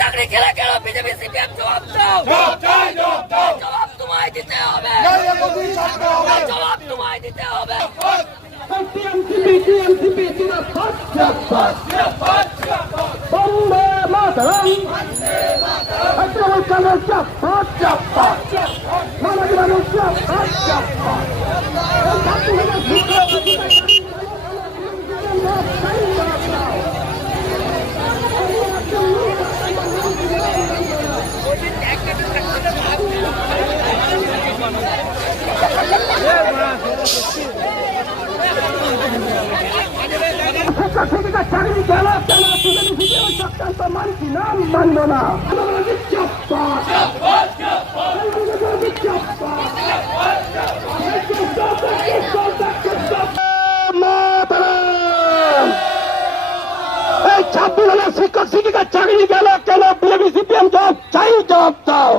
চাকরি খেলে গেল বিজেপি সিপিএম জবাব দাও জবাব তোমায় দিতে হবে জবাব তোমায় দিতে হবে টিএমসিপি টিএমসিপি জিন্দাবাদ জিন্দাবাদ জিন্দাবাদ জিন্দাবাদ বন্দে মাতরম তৃণমূল কংগ্রেস জিন্দাবাদ জিন্দাবাদ মাননীয় মানুষ জিন্দাবাদ জিন্দাবাদ শিক্ষক শিক্ষিকা চাকরি গেল কেন তুমি ভিডিও চক্রান্ত মানছি না মানব না এই ছাব্বিশ হাজার শিক্ষক শিক্ষিকা চাকরি গেল কেন বিজেপি সিপিএম জব চাই জব দাও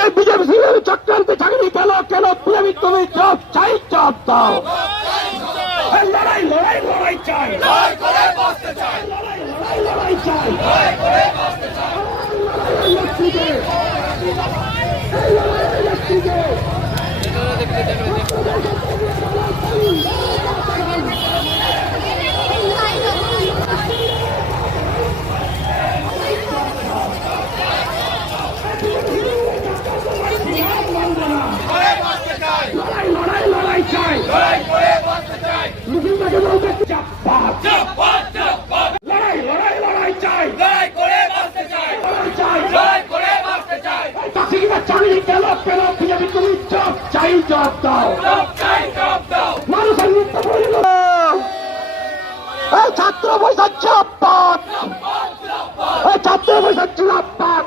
এই বিজেপি সিপিএম চক্রান্তে চাকরি গেল কেন? বিজেপি তুমি চাই জব চাই লড়াই করে বাঁচতে চাই লড়াই লড়াই লড়াই চাই লড়াই করে বাঁচতে চাই লড়াই লক্ষ্মীকে এই লড়াই লক্ষ্মীকে করে বাঁচতে চাই লড়াই লড়াই লড়াই চাই লড়াই করে বাঁচতে চাই মুসলিমটাকে বলতে চাপ্পাত জিন্দাবাদ জিন্দাবাদ লড়াই লড়াই লড়াই চাই লড়াই করে বাঁচতে চাই লড়াই চাই লড়াই করে বাঁচতে চাই চাকরিটা চাকরি গেল কেন বিজেপি তুমি জব চাই জব দাও। মানুষের বলিল এই ছাত্র পয়সা চাপ্পাত এই ছাত্র পয়সা চাপ্পাত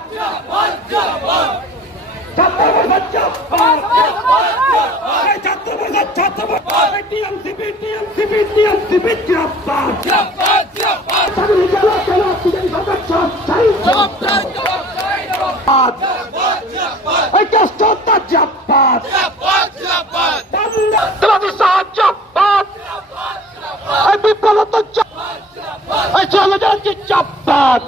ছাত্র পয়সা চাপ্পাত এই ছাত্র পয়সা ছাত্র টিএমসিপি টিএমসিপি টিএমসিপি চাপ্পাত জিন্দাবাদ জিন্দাবাদ চাকরি গেল কেন বিজেপি সরকার জব চাই জব দাও জবাব চাপ্পাত জিন্দাবাদ এই কেষ্টটা চাপ্পাত জিন্দাবাদ চাপ্পাত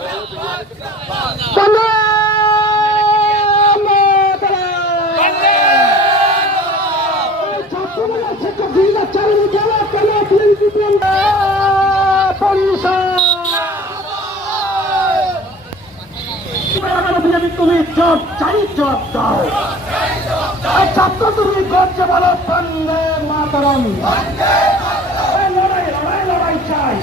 তুমি জব চাই জব দাও এই ছাত্র তুমি গর্জে বলো বন্দে মাতরম। লড়াই লড়াই লড়াই চাই।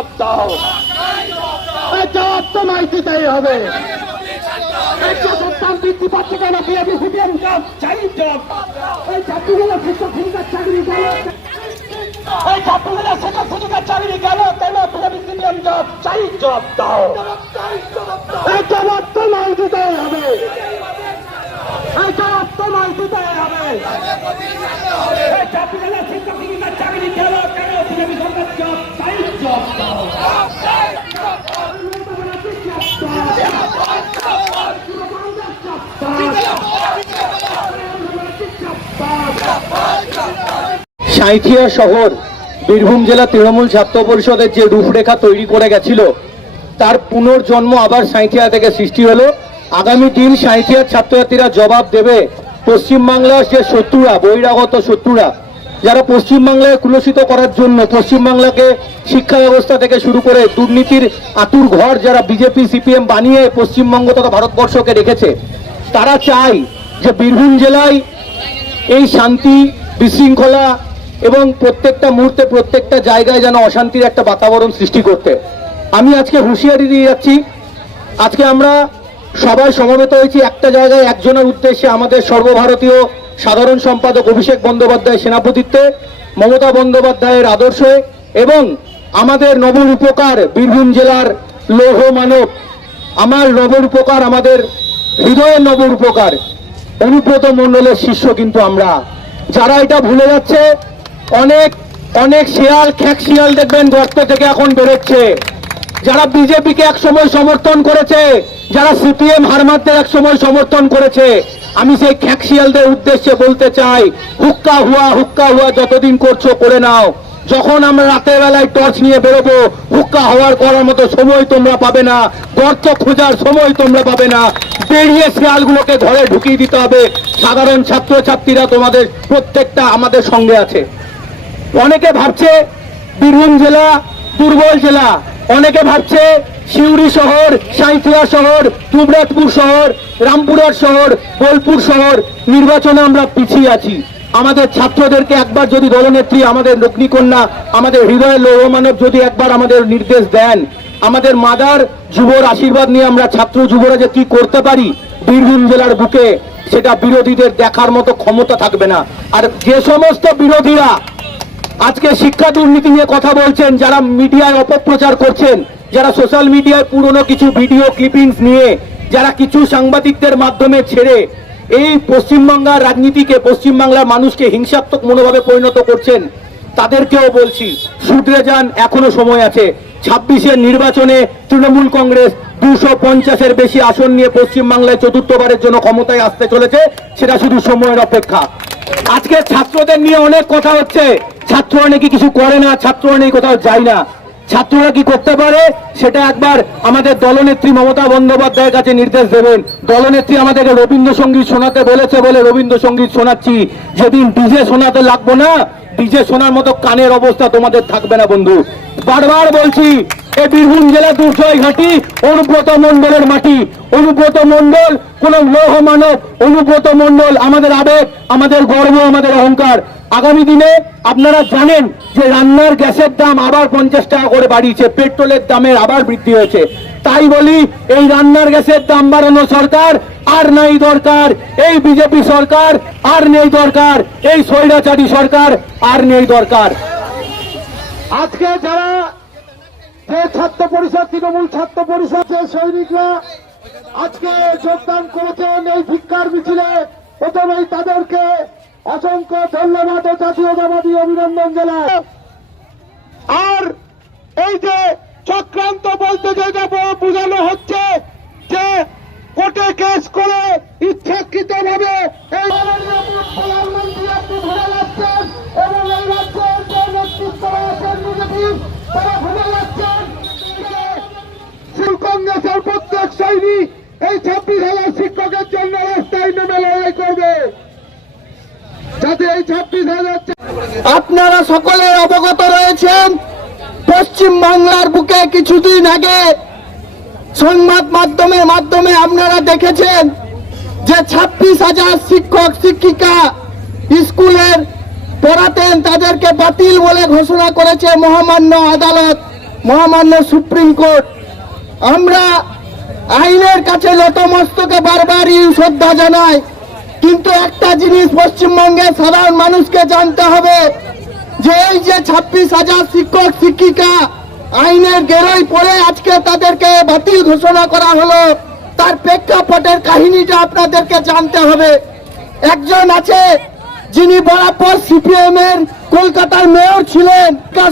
চাই জব দাও জবাব তোমায় দিতেই হবে। বৃদ্ধি পাচ্ছে জব চাই জব এই ছাত্রগুলো শিক্ষক শিক্ষিকার চাকরি এই ছাত্রগুলো শিক্ষক শিক্ষিকার চাকরি গেল, কেন জব চাই জব দাও এই জবাব তোমায় দিতেই হবে। এই জবাব তোমায় দিতেই হবে। সাঁইথিয়া শহর, বীরভূম জেলা তৃণমূল ছাত্র পরিষদের যে রূপরেখা তৈরি করে গেছিল, তার পুনর্জন্ম আবার সাঁইথিয়া থেকে সৃষ্টি হলো। আগামী দিন সাঁইথিয়ার ছাত্রছাত্রীরা জবাব দেবে পশ্চিমবাংলার যে শত্রুরা, বহিরাগত শত্রুরা, যারা পশ্চিমবাংলায় কুলসিত করার জন্য পশ্চিমবাংলাকে শিক্ষা ব্যবস্থা থেকে শুরু করে দুর্নীতির আতুর ঘর যারা বিজেপি, সিপিএম বানিয়ে পশ্চিমবঙ্গ তথা ভারতবর্ষকে রেখেছে, তারা চায় যে বীরভূম জেলায় এই শান্তি বিশৃঙ্খলা এবং প্রত্যেকটা মুহূর্তে, প্রত্যেকটা জায়গায় যেন অশান্তির একটা বাতাবরণ সৃষ্টি করতে। আমি আজকে হুঁশিয়ারি দিয়ে যাচ্ছি। আজকে আমরা সবাই সমবেত হয়েছি। একটা জায়গায় একজনের উদ্দেশ্যে আমাদের সর্বভারতীয় সাধারণ সম্পাদক অভিষেক বন্দ্যোপাধ্যায় সেনাপতিত্বে, মমতা বন্দ্যোপাধ্যায়ের আদর্শে এবং আমাদের নবর উপকার বীরভূম জেলার লৌহ মানব, আমার নবর উপকার, আমাদের হৃদয়ের নবরূপকার অনুব্রত মণ্ডলের শিষ্য কিন্তু আমরা। যারা এটা ভুলে যাচ্ছে অনেক অনেক শিয়াল খ্যাক শিয়াল দেখবেন গর্ত থেকে এখন বেরোচ্ছে। যারা বিজেপিকে এক সময় সমর্থন করেছে, যারা সিপিএম হারমাতদের এক সময় সমর্থন করেছে, আমি সেই খ্যাক শিয়ালদের উদ্দেশ্যে বলতে চাই, হুক্কা হুয়া হুক্কা হুয়া যতদিন করছ করে নাও। যখন আমরা রাতের বেলায় টর্চ নিয়ে বেরোবো, হুক্কা হওয়ার করার মতো সময় তোমরা পাবে না, গর্ত খোঁজার সময় তোমরা পাবে না। বেরিয়ে শিয়ালগুলোকে ঘরে ঢুকিয়ে দিতে হবে। সাধারণ ছাত্রছাত্রীরা তোমাদের প্রত্যেকটা আমাদের সঙ্গে আছে। অনেকে ভাবছে বীরভূম জেলা, দুর্বল জেলা। অনেকে ভাবছে সিউড়ি শহর, সাঁইথিয়া শহর তুবরাতপুর শহর রামপুরার শহর, বোলপুর শহর। নির্বাচনে আমরা পিছিয়ে আছি। আমাদের ছাত্রদেরকে একবার যদি দলনেত্রী আমাদের লগ্নিকন্যা আমাদের হৃদয়ের লৌহমানব যদি একবার আমাদের নির্দেশ দেন, আমাদের মাদার যুবর আশীর্বাদ নিয়ে আমরা ছাত্র যুবরা যে কি করতে পারি বীরভূম জেলার বুকে, সেটা বিরোধীদের দেখার মতো ক্ষমতা থাকবে না। আর যে সমস্ত বিরোধীরা আজকে শিক্ষা দুর্নীতি নিয়ে কথা বলছেন, যারা মিডিয়ায় অপপ্রচার করছেন, যারা সোশ্যাল মিডিয়ায় পুরনো কিছু ভিডিও ক্লিপিংস নিয়ে, যারা কিছু সাংবাদিকদের মাধ্যমে ছেড়ে এই পশ্চিমবাংলার রাজনীতিকে, পশ্চিমবাংলার মানুষকে হিংসাত্মক মনোভাবে পরিণত করছেন, তাদেরকেও বলছি, শুধরে যান, এখনও সময় আছে। ছাব্বিশের নির্বাচনে তৃণমূল কংগ্রেস দুশো পঞ্চাশের বেশি আসন নিয়ে পশ্চিমবাংলায় চতুর্থবারের জন্য ক্ষমতায় আসতে চলেছে, সেটা শুধু সময়ের অপেক্ষা। আজকে ছাত্রদের নিয়ে অনেক কথা হচ্ছে। ছাত্ররা নাকি কিছু করে না, ছাত্ররা নাকি কোথাও যায় না। ছাত্ররা কি করতে পারে? সেটা একবার আমাদের দলনেত্রী মমতা বন্দ্যোপাধ্যায়ের কাছে নির্দেশ দেবেন। দলনেত্রী আমাদেরকে রবীন্দ্রসঙ্গীত শোনাতে বলেছে বলে রবীন্দ্রসঙ্গীত শোনাচ্ছি। যেদিন ডিজে শোনাতে লাগবো না, ডিজে শোনার মতো কানের অবস্থা তোমাদের থাকবে না, বন্ধু। বারবার বলছি, এ বীরভূম জেলা দুর্জয় ঘাটি, অনুব্রত মণ্ডলের মাটি। অনুব্রত মন্ডল কোন লৌহ মানব অনুব্রত মণ্ডল, আমাদের আবেগ, আমাদের গর্ব, আমাদের অহংকার। আগামী দিনে আপনারা জানেন যে রান্নার গ্যাসের দাম আবার পঞ্চাশ টাকা করে বাড়িয়েছে, পেট্রোলের দামের আবার বৃদ্ধি হয়েছে। তাই বলি, এই রান্নার গ্যাসের দাম বাড়ানো সরকার, আর নাই দরকার। এই বিজেপি সরকার, আর নেই দরকার। এই স্বৈরাচারী সরকার, আর নেই দরকার। আজকে যারা যে ছাত্র পরিষদ, তৃণমূল ছাত্র পরিষদ যে সৈনিকরা আজকে যোগদান করেছেন এই ভিক্ষার মিছিলে, প্রথমেই তাদেরকে অসংখ্য ধন্যবাদ ও জাতীয়তাবাদী অভিনন্দন জানায় আর এই যে চক্রান্ত বলতে যেটা বোঝানো হচ্ছে যে কোর্টে কেস করে এই আপনারা সকলে অবগত রয়েছেন, পশ্চিম বাংলার বুকে কিছুদিন আগে সংবাদ মাধ্যমের মাধ্যমে আপনারা দেখেছেন যে ছাব্বিশ হাজার শিক্ষক, শিক্ষিকা স্কুলের পড়াতেন, তাদেরকে বাতিল বলে ঘোষণা করেছে মহামান্য আদালত, মহামান্য সুপ্রিম কোর্ট। আমরা আইনের কাছে নতমস্তকে বারবারই শ্রদ্ধা জানাই কিন্তু একটা জিনিস পশ্চিমবঙ্গের সাধারণ মানুষকে জানতে হবে, যে এই যে ছাব্বিশ হাজার শিক্ষক, শিক্ষিকা আইনের গেরোয় পড়ে আজকে তাদেরকে বাতিল ঘোষণা করা হলো, তার প্রেক্ষাপটের কাহিনীটা আপনাদেরকে জানতে হবে। একজন আছে যিনি বরাবর সিপিএম এর কলকাতার মেয়র ছিলেন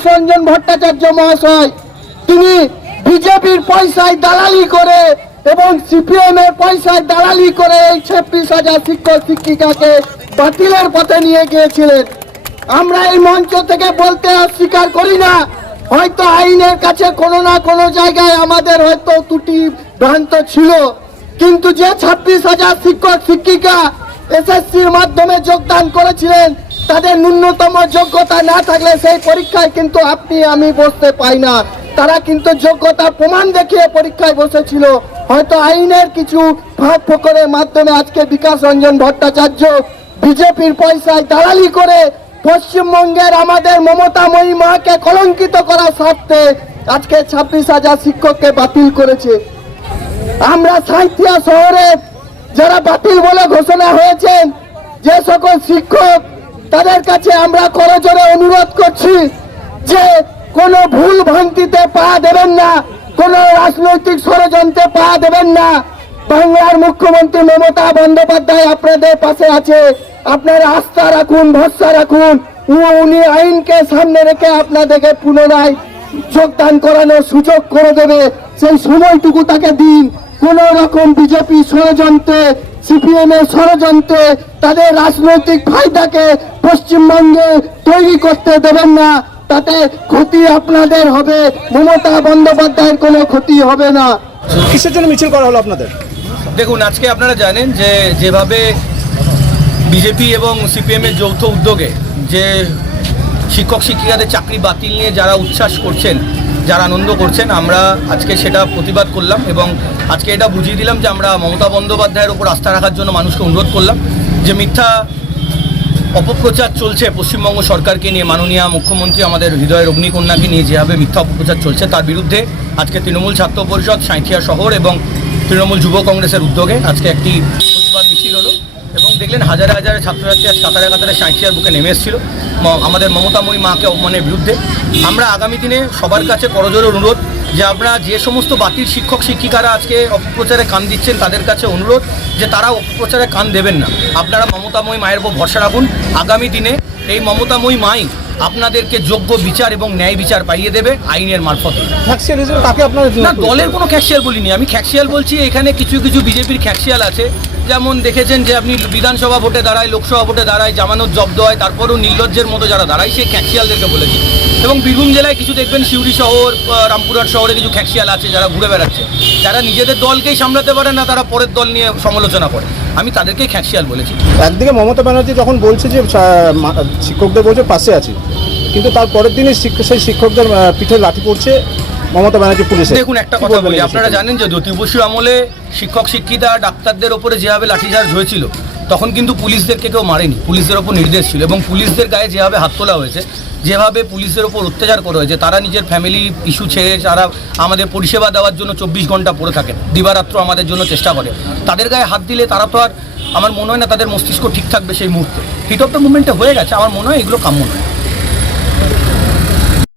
রঞ্জন ভট্টাচার্য মহাশয়। তিনি বিজেপির পয়সায় দালালি করে এবং সিপিএম এর পয়সায় দালালি করে এই ছাব্বিশ হাজার শিক্ষক, শিক্ষিকাকে বাতিলের পথে নিয়ে গিয়েছিলেন। আমরা এই মঞ্চ থেকে বলতে অস্বীকার করি না। হয়তো আইনের কাছে কোনো না কোনো জায়গায় আমাদের হয়তো ত্রুটি ভ্রান্ত ছিল। কিন্তু যে ছাব্বিশ হাজার শিক্ষক, শিক্ষিকা এসএসসির মাধ্যমে যোগদান করেছিলেন, তাদের ন্যূনতম যোগ্যতা না থাকলে সেই পরীক্ষায় কিন্তু আপনি, আমি বসতে পাই না। তারা কিন্তু যোগ্যতার প্রমাণ দেখিয়ে পরীক্ষায় বসেছিল। হয়তো আইনের কিছু ফাঁক ফোকরের মাধ্যমে আজকে বিকাশ রঞ্জন ভট্টাচার্য বিজেপির পয়সায় দালালি করে পশ্চিমবঙ্গের আমাদের মমতাময়ী মাকে কলঙ্কিত করার স্বার্থে আজকে ছাব্বিশ হাজার শিক্ষককে বাতিল করেছে। আমরা সাঁইথিয়া শহরে যারা বাতিল বলে ঘোষণা হয়েছেন যে সকল শিক্ষক তাদের কাছে আমরা করজোরে অনুরোধ করছি যে কোনো ভুল ভ্রান্তিতে পা দেবেন না, কোনো রাজনৈতিক ষড়যন্ত্রে পা দেবেন না। বাংলার মুখ্যমন্ত্রী মমতা বন্দ্যোপাধ্যায় আপনাদের পাশে আছে। আপনারা আস্থা রাখুন, ভরসা রাখুন। উনি আইনকে সামনে রেখে আপনাদেরকে পুনরায় যোগদান করানোর সুযোগ করে দেবে। সেই সময়টুকু তাকে দিন। কোন রকম বিজেপি ষড়যন্ত্রে, সিপিএম এর ষড়যন্ত্রে তাদের রাজনৈতিক ফায়দাকে পশ্চিমবঙ্গে তৈরি করতে দেবেন না। তাতে ক্ষতি আপনাদের হবে। মমতা বন্দ্যোপাধ্যায়ের কোনো ক্ষতি হবে না। কিসের জন্য মিছিল করা হলো আপনাদের? দেখুন আজকে আপনারা জানেন যে যেভাবে বিজেপি এবং সিপিএমের যৌথ উদ্যোগে যে শিক্ষক শিক্ষিকাদের চাকরি বাতিল নিয়ে যারা উচ্ছ্বাস করছেন যারা আনন্দ করছেন আমরা আজকে সেটা প্রতিবাদ করলাম এবং আজকে এটা বুঝিয়ে দিলাম যে আমরা মমতা বন্দ্যোপাধ্যায়ের উপর আস্থা রাখার জন্য মানুষকে অনুরোধ করলাম যে মিথ্যা অপপ্রচার চলছে পশ্চিমবঙ্গ সরকারকে নিয়ে। মাননীয় মুখ্যমন্ত্রী আমাদের হৃদয়ের অগ্নিকন্যাকে নিয়ে যেভাবে মিথ্যা অপপ্রচার চলছে, তার বিরুদ্ধে আজকে তৃণমূল ছাত্র পরিষদ সাঁথিয়া শহর এবং তৃণমূল যুব কংগ্রেসের উদ্যোগে আজকে একটি প্রতিবাদ মিছিল হলো। দেখলেন হাজারে হাজারে ছাত্রছাত্রী আজ কাতারে কাতারে সাঁইথিয়ার বুকে নেমে এসেছিল। আমাদের মমতাময়ী মাকে অপমানের বিরুদ্ধে। আমরা আগামী দিনে সবার কাছে করজোরে অনুরোধ যে আপনারা যে সমস্ত বাতিল শিক্ষক শিক্ষিকারা আজকে অপপ্রচারে কান দিচ্ছেন তাদের কাছে অনুরোধ যে তারা অপপ্রচারে কান দেবেন না। আপনারা মমতাময়ী মায়ের উপর ভরসা রাখুন। আগামী দিনে এই মমতাময়ী মাই আপনাদেরকে যোগ্য বিচার এবং ন্যায় বিচার পাইয়ে দেবে আইনের মারফতে। না দলের কোনো খ্যাকশিয়াল বলিনি। আমি খ্যাকশিয়াল বলছি এখানে কিছু কিছু বিজেপির খ্যাকশিয়াল আছে। যেমন দেখেছেন যে আপনি বিধানসভা ভোটে দাঁড়ায়, লোকসভা ভোটে দাঁড়ায়, জামানত জব্দ হয়, তারপরেও নির্লজ্জের মতো যারা দাঁড়ায়, সেই খ্যাকশিয়ালদেরকে বলেছি। এবং বীরভূম জেলায় কিছু দেখবেন, সিউড়ি শহর রামপুরহাট শহরে কিছু খ্যাকশিয়াল আছে যারা ঘুরে বেড়াচ্ছে। যারা নিজেদের দলকেই সামলাতে পারে না, তারা পরের দল নিয়ে সমালোচনা করে। আমি তাদেরকেই খ্যাকশিয়াল বলেছি। একদিকে মমতা ব্যানার্জি যখন বলছে যে শিক্ষকদের বলছে পাশে আছি, কিন্তু তার পরের দিনই সেই শিক্ষকদের পিঠে লাঠি পড়ছে মমতা ব্যানার্জি পুলিশে। দেখুন একটা কথা বলি আপনারা জানেন যে জ্যোতি বসু আমলে শিক্ষক শিক্ষিতা ডাক্তারদের ওপরে যেভাবে লাঠিচার্জ হয়েছিল তখন কিন্তু পুলিশদেরকে কেউ মারেনি। পুলিশদের ওপর নির্দেশ ছিল এবং পুলিশদের গায়ে যেভাবে হাত তোলা হয়েছে যেভাবে পুলিশদের ওপর অত্যাচার করা হয়েছে তারা নিজের ফ্যামিলি ইস্যু ছেড়ে তারা আমাদের পরিষেবা দেওয়ার জন্য চব্বিশ ঘণ্টা পড়ে থাকেন দিবারাত্র আমাদের জন্য চেষ্টা করে। তাদের গায়ে হাত দিলে তারা তো আর আমার মনে হয় না তাদের মস্তিষ্ক ঠিক থাকবে সেই মুহূর্তে। হিট অফ দ্য মুভমেন্টে হয়ে গেছে আমার মনে হয় এগুলো কাম্য নয়।